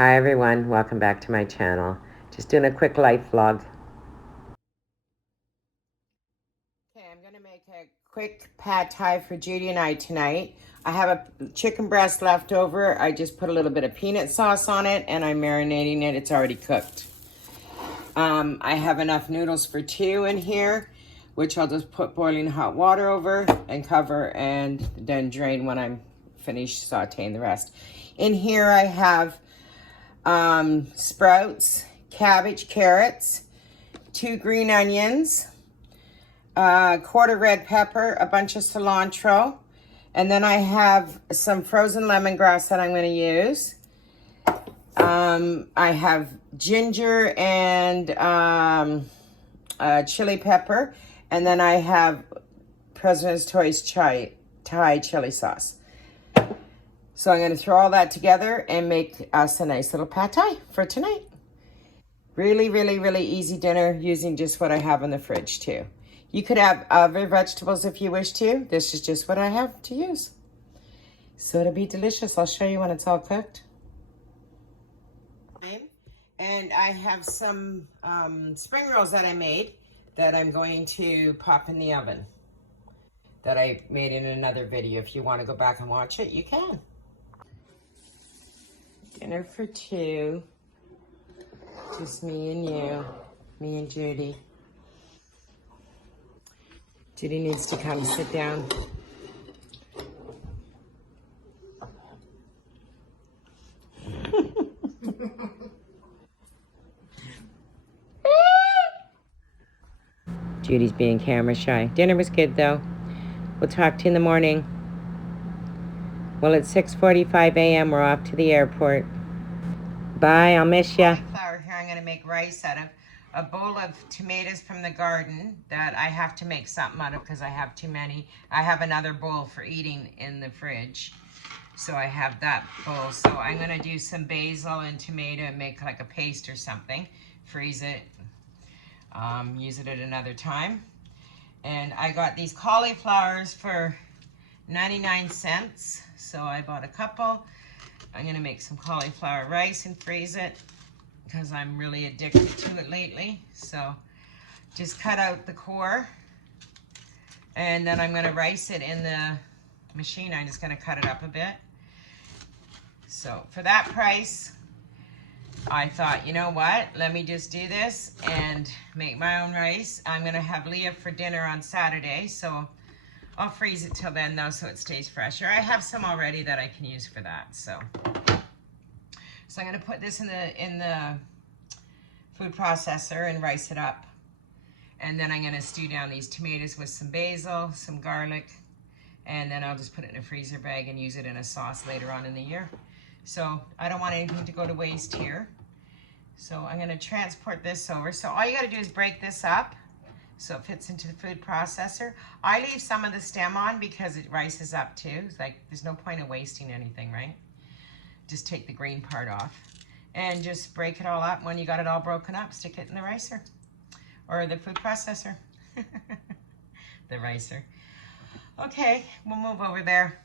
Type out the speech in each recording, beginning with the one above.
Hi everyone, welcome back to my channel. Just doing a quick life vlog. Okay, I'm gonna make a quick pad thai for Judy and I tonight. I have a chicken breast left over. I just put a little bit of peanut sauce on it and I'm marinating it. It's already cooked. I have enough noodles for two in here, which I'll just put boiling hot water over and cover and then drain when I'm finished sauteing the rest. In here I have sprouts, cabbage, carrots, 2 green onions, a quarter red pepper, a bunch of cilantro, and then I have some frozen lemongrass that I'm going to use. I have ginger and chili pepper, and then I have President's Choice Thai chili sauce. So I'm going to throw all that together and make us a nice little pad thai for tonight. Really, really, really easy dinner using just what I have in the fridge too. You could have other vegetables if you wish to. This is just what I have to use. So it'll be delicious. I'll show you when it's all cooked. And I have some spring rolls that I made that I'm going to pop in the oven. That I made in another video. If you want to go back and watch it, you can. Dinner for two. Just me and you. Me and Judy. Judy needs to come sit down. Judy's being camera shy. Dinner was good though. We'll talk to you in the morning. Well, it's 6:45 a.m. We're off to the airport. Bye, I'll miss ya. Cauliflower here. I'm going to make rice out of a bowl of tomatoes from the garden that I have to make something out of because I have too many. I have another bowl for eating in the fridge. So I have that bowl. So I'm going to do some basil and tomato and make like a paste or something. Freeze it. Use it at another time. And I got these cauliflowers for 99 cents. So I bought a couple. I'm going to make some cauliflower rice and freeze it because I'm really addicted to it lately. So just cut out the core and then I'm going to rice it in the machine. I'm just going to cut it up a bit. So for that price, I thought, you know what? Let me just do this and make my own rice. I'm going to have Leah for dinner on Saturday. So I'll freeze it till then though so it stays fresher. I have some already that I can use for that. So I'm going to put this in the food processor and rice it up. And then I'm going to stew down these tomatoes with some basil, some garlic, and then I'll just put it in a freezer bag and use it in a sauce later on in the year. So I don't want anything to go to waste here. So I'm going to transport this over. So all you got to do is break this up so it fits into the food processor. I leave some of the stem on because it rices up too. It's like there's no point in wasting anything, right? Just take the green part off and just break it all up. When you got it all broken up, stick it in the ricer or the food processor. The ricer. Okay, we'll move over there.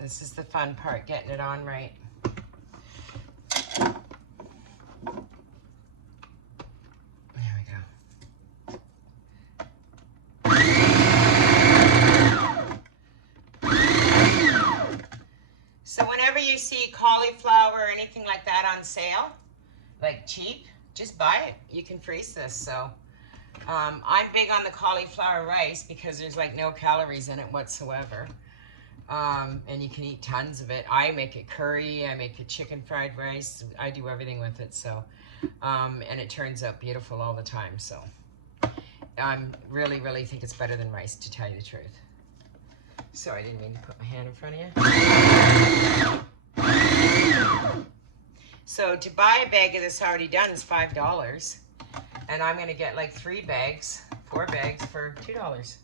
This is the fun part, getting it on right. There we go. So whenever you see cauliflower or anything like that on sale, like cheap, just buy it. You can freeze this. So I'm big on the cauliflower rice because there's like no calories in it whatsoever. And you can eat tons of it. I make it curry, I make it chicken fried rice. I do everything with it. So, and it turns out beautiful all the time. So I really, really think it's better than rice, to tell you the truth. Sorry, I didn't mean to put my hand in front of you. So to buy a bag of this already done is $5. And I'm going to get like 4 bags for $2.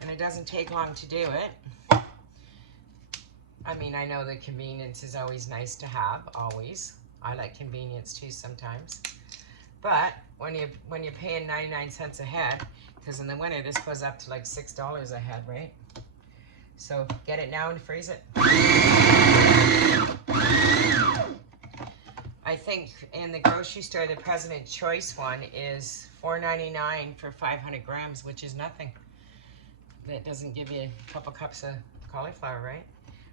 And it doesn't take long to do it. I mean, I know the convenience is always nice to have, always. I like convenience too sometimes. But when you're paying 99 cents a head, because in the winter this goes up to like $6 a head, right? So get it now and freeze it. think in the grocery store, the President's Choice one is $4.99 for 500 grams, which is nothing. That doesn't give you a couple cups of cauliflower, right?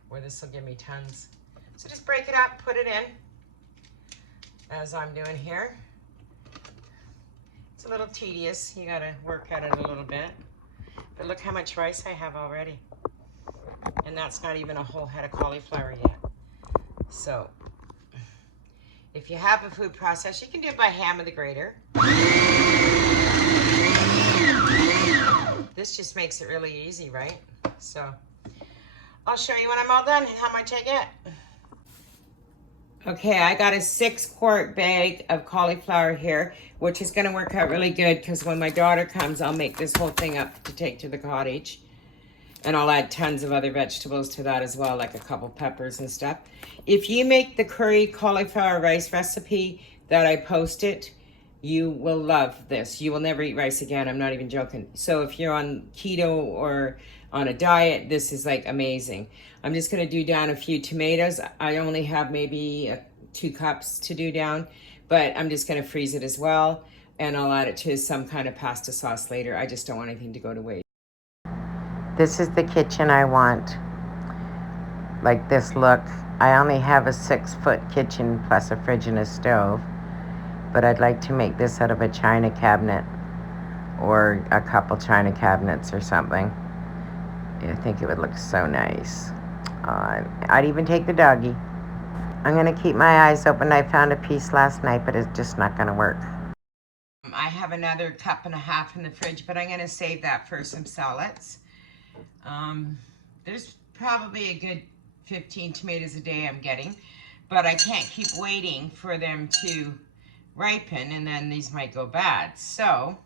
Where this will give me tons. So just break it up, put it in, as I'm doing here. It's a little tedious. You gotta work at it a little bit. But look how much rice I have already. And that's not even a whole head of cauliflower yet. So, if you have a food processor, you can do it by hand with a grater. This just makes it really easy, right? So, I'll show you when I'm all done how much I get. Okay, I got a 6-quart bag of cauliflower here, which is gonna work out really good because when my daughter comes, I'll make this whole thing up to take to the cottage. And I'll add tons of other vegetables to that as well, like a couple peppers and stuff. If you make the curry cauliflower rice recipe that I posted, you will love this. You will never eat rice again. I'm not even joking. So if you're on keto or on a diet, this is like amazing. I'm just gonna do down a few tomatoes. I only have maybe 2 cups to do down, but I'm just gonna freeze it as well. And I'll add it to some kind of pasta sauce later. I just don't want anything to go to waste. This is the kitchen I want. Like this look. I only have a 6-foot kitchen plus a fridge and a stove. But I'd like to make this out of a china cabinet or a couple china cabinets or something. I think it would look so nice. I'd even take the doggy. I'm gonna keep my eyes open. I found a piece last night, but it's just not gonna work. I have another 1.5 cups in the fridge, but I'm gonna save that for some salads. There's probably a good 15 tomatoes a day I'm getting, but I can't keep waiting for them to ripen and then these might go bad. So,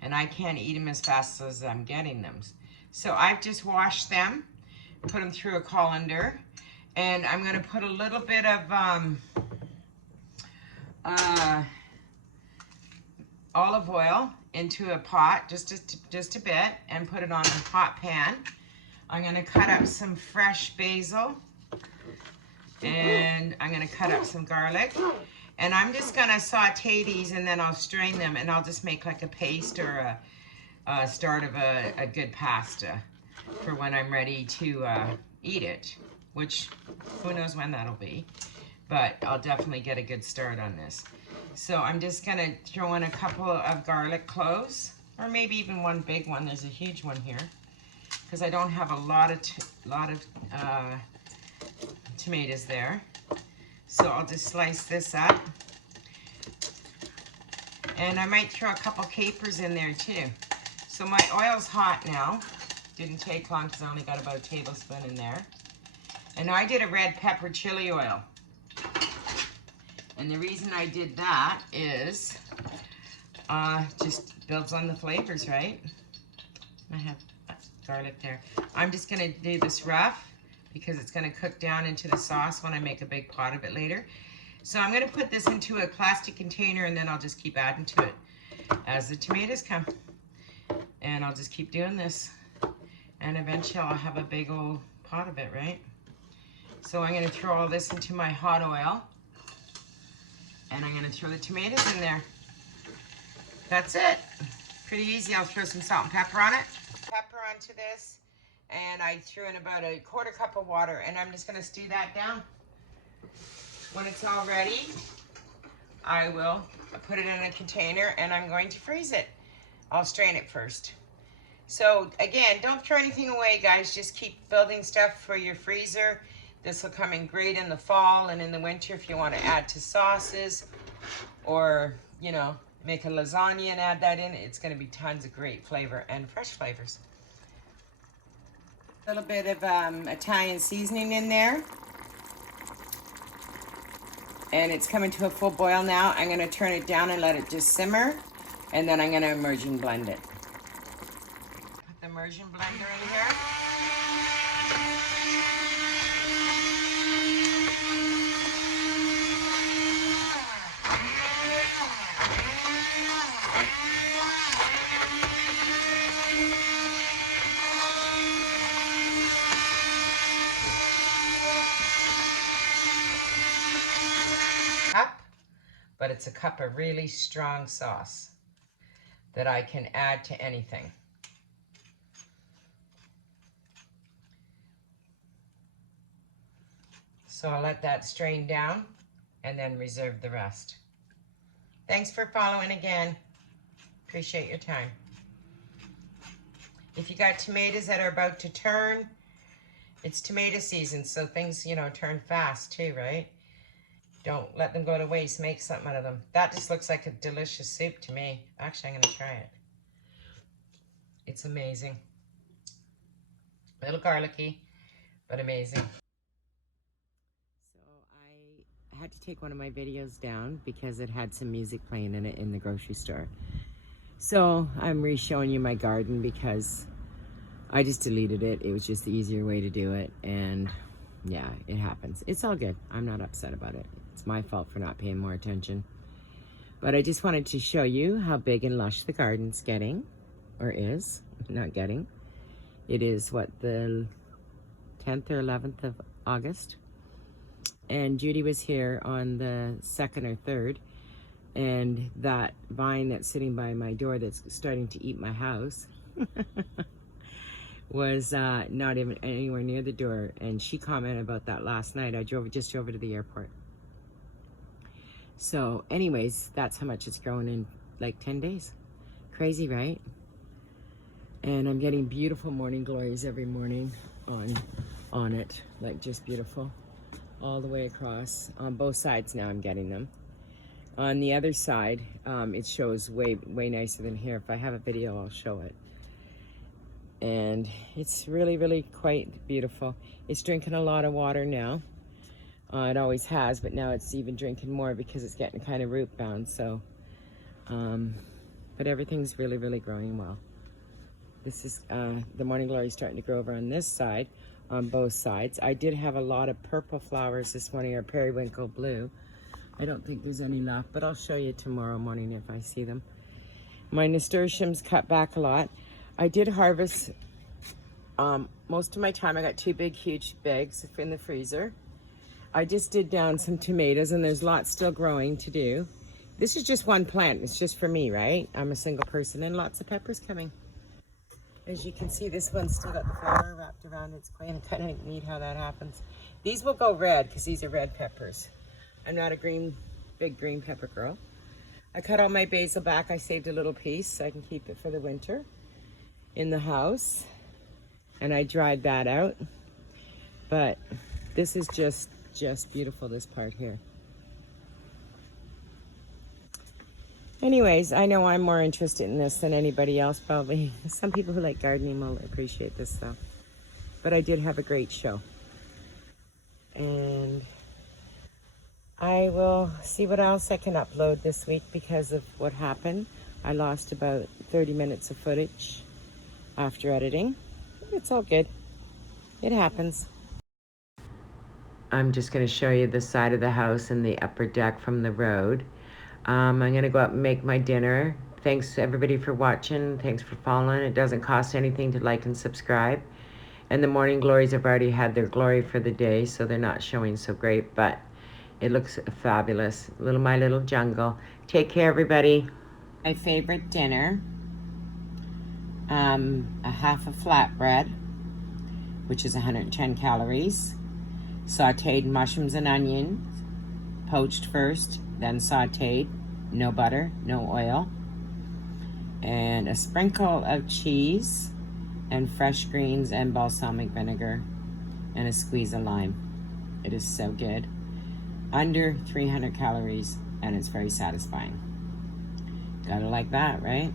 and I can't eat them as fast as I'm getting them. So I've just washed them, put them through a colander, and I'm gonna put a little bit of olive oil into a pot, just a bit, and put it on a hot pan. I'm gonna cut up some fresh basil, and I'm gonna cut up some garlic, and I'm just gonna saute these, and then I'll strain them, and I'll just make like a paste or a start of a good pasta for when I'm ready to eat it, which who knows when that'll be, but I'll definitely get a good start on this. So I'm just gonna throw in a couple of garlic cloves, or maybe even one big one. There's a huge one here, because I don't have a lot of tomatoes there. So I'll just slice this up. And I might throw a couple capers in there too. So my oil's hot now. Didn't take long because I only got about a tablespoon in there. And I did a red pepper chili oil. And the reason I did that is just builds on the flavors, right? I have garlic there. I'm just gonna do this rough because it's gonna cook down into the sauce when I make a big pot of it later. So I'm gonna put this into a plastic container, and then I'll just keep adding to it as the tomatoes come. And I'll just keep doing this. And eventually I'll have a big old pot of it, right? So I'm gonna throw all this into my hot oil. And I'm gonna throw the tomatoes in there. That's it. Pretty easy. I'll throw some salt and pepper on it. Pepper onto this. And I threw in about a 1/4 cup of water, and I'm just gonna stew that down. When it's all ready, I will put it in a container, and I'm going to freeze it. I'll strain it first. So again, don't throw anything away, guys. Just keep building stuff for your freezer. This will come in great in the fall and in the winter if you want to add to sauces, or, you know, make a lasagna and add that in. It's going to be tons of great flavor and fresh flavors. A little bit of Italian seasoning in there. And it's coming to a full boil now. I'm going to turn it down and let it just simmer. And then I'm going to immersion blend it. Put the immersion blender in here. Up. but it's a cup of really strong sauce that I can add to anything. So I'll let that strain down and then reserve the rest. Thanks for following again. Appreciate your time. If you got tomatoes that are about to turn, it's tomato season, so things, you know, turn fast too, right? Don't let them go to waste. Make something out of them. That just looks like a delicious soup to me. Actually, I'm going to try it. It's amazing. A little garlicky, but amazing. So I had to take one of my videos down because it had some music playing in it in the grocery store. So I'm re-showing you my garden because I just deleted it. It was just the easier way to do it. And yeah, it happens. It's all good. I'm not upset about it. It's my fault for not paying more attention. But I just wanted to show you how big and lush the garden's getting, or is, not getting. It is, what, the 10th or 11th of August. And Judy was here on the 2nd or 3rd. And that vine that's sitting by my door that's starting to eat my house was not even anywhere near the door. And she commented about that last night. I just drove to the airport. So anyways, that's how much it's grown in like 10 days. Crazy, right? And I'm getting beautiful morning glories every morning on it. Like just beautiful. All the way across. On both sides now I'm getting them. On the other side, it shows way nicer than here. If I have a video, I'll show it. And it's really quite beautiful. It's drinking a lot of water now. It always has, but now it's even drinking more because it's getting kind of root bound. So, but everything's really growing well. This is the morning glory starting to grow over on this side, on both sides. I did have a lot of purple flowers this morning, or periwinkle blue. I don't think there's any left, but I'll show you tomorrow morning if I see them. My nasturtiums cut back a lot. I did harvest most of my time. I got 2 big, huge bags in the freezer. I just did down some tomatoes, and there's lots still growing to do. This is just one plant. It's just for me, right? I'm a single person, and lots of peppers coming. As you can see, this one's still got the flower wrapped around its queen. Kind of neat how that happens. These will go red because these are red peppers. I'm not a big green pepper girl. I cut all my basil back. I saved a little piece so I can keep it for the winter in the house. And I dried that out. But this is just beautiful, this part here. Anyways, I know I'm more interested in this than anybody else probably. Some people who like gardening will appreciate this stuff. But I did have a great show. And I will see what else I can upload this week because of what happened. I lost about 30 minutes of footage after editing. It's all good. It happens. I'm just going to show you the side of the house and the upper deck from the road. I'm going to go up and make my dinner. Thanks everybody for watching. Thanks for following. It doesn't cost anything to like and subscribe. And the morning glories have already had their glory for the day, so they're not showing so great, but it looks fabulous. My little jungle. Take care, everybody. My favorite dinner. A half a flatbread, which is 110 calories. Sauteed mushrooms and onions, poached first, then sauteed. No butter, no oil. And a sprinkle of cheese and fresh greens and balsamic vinegar and a squeeze of lime. It is so good. Under 300 calories, and it's very satisfying. Gotta like that, right?